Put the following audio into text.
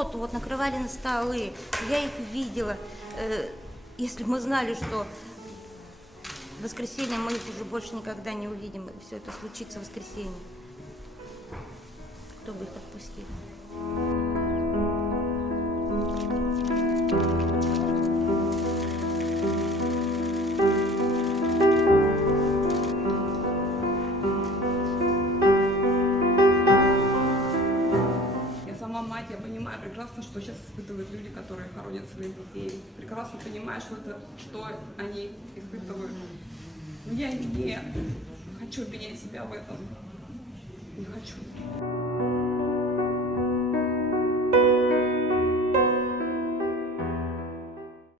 субботу вот накрывали на столы, я их видела. Если бы мы знали, что в воскресенье мы их уже больше никогда не увидим, и все это случится в воскресенье, кто бы их отпустил? Мать, я понимаю прекрасно, что сейчас испытывают люди, которые хоронят своих детей. Прекрасно понимаю, что они испытывают. Но я не хочу обвинять себя в этом. Не хочу.